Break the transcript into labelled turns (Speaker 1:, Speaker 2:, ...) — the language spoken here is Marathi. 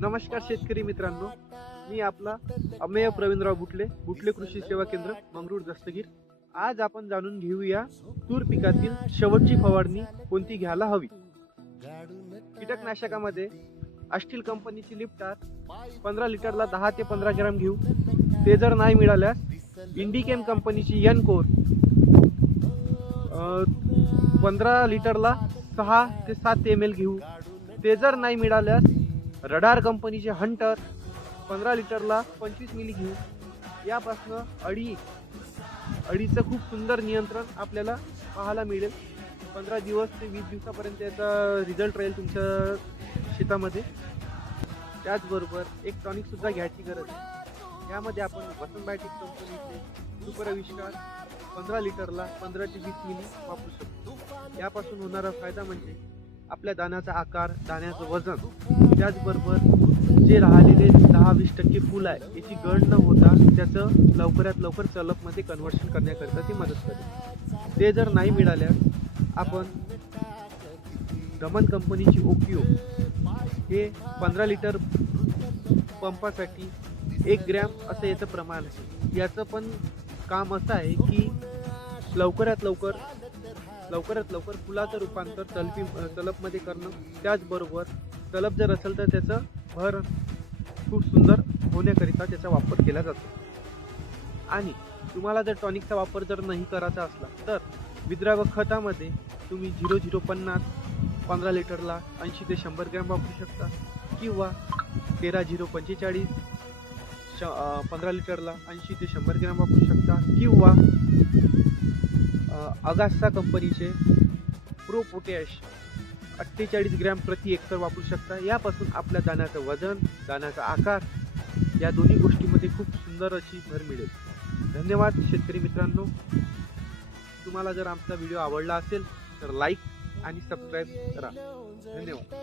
Speaker 1: नमस्कार शेतकरी मित्रांनो. मी आपला अमेय प्रवीणराव बुटले बुटले कृषी सेवा केंद्र मंगरूळ दस्तगीर आज आपण जाणून घेऊया तूर पिकातील शेवटची फवारणी कोणती घ्यायला हवी? कीटकनाशकामध्ये अस्टील कंपनीची लिप्टार पंधरा लिटरला दहा ते पंधरा ग्रॅम घेऊ. ते जर नाही मिळाल्यास इंडिकेम कंपनीची यन कोर पंधरा लिटरला सहा ते सात एम एल घेऊ. ते जर नाही मिळाल्यास रडार कंपनीचे हंटर पंधरा लिटरला पंचवीस मिली घेऊ यापासनं अडी अडीचं खूप सुंदर नियंत्रण आपल्याला पाहायला मिळेल. पंधरा दिवस ते वीस दिवसापर्यंत याचा रिझल्ट राहील तुमच्या शेतामध्ये. त्याचबरोबर एक टॉनिकसुद्धा घ्यायची गरज आहे. यामध्ये आपण वसंतबायोटिक कंपनीचे सुपर आविष्कार पंधरा लिटरला पंधरा ते वीस मिली वापरू शकतो. यापासून होणारा फायदा म्हणजे आपल्या दाण्याचा आकार दाण्याचं वजन त्याचबरोबर जे राहिलेले दहा वीस टक्के फूल आहे याची गळ न होता त्याचं लवकरात लवकर चलपमध्ये कन्व्हर्शन करण्याकरिता ती मदत करते ते जर नाही मिळाल्यास आपण दमन कंपनीची ओकिओ हे पंधरा लिटर पंपासाठी एक ग्रॅम असं याचं प्रमाण आहे. याचं पण काम असं आहे की लवकरात लवकर लवकरात लवकर फुलाचं रूपांतर तलपी तलपमध्ये करणं त्याचबरोबर तलप जर असेल तर त्याचं भर खूप सुंदर होण्याकरिता त्याचा वापर केला जातो. आणि तुम्हाला जर टॉनिकचा वापर जर नाही करायचा असला तर विद्राव खतामध्ये तुम्ही झिरो झिरो पन्नास पंधरा लिटरला ऐंशी ते शंभर ग्रॅम वापरू शकता किंवा तेरा झिरो पंचेचाळीस श पंधरा लिटरला ऐंशी ते शंभर ग्रॅम वापरू शकता किंवा अगास्ता कंपनीचे प्रो पोटॅश अठ्ठेचाळीस ग्रॅम प्रति एकर वापरू शकता. यापासून आपल्या दाण्याचं वजन दाण्याचा आकार या दोन्ही गोष्टीमध्ये खूप सुंदर अशी भर मिळेल. धन्यवाद शेतकरी मित्रांनो. तुम्हाला जर आमचा व्हिडिओ आवडला असेल तर लाईक आणि सबस्क्राईब करा. धन्यवाद.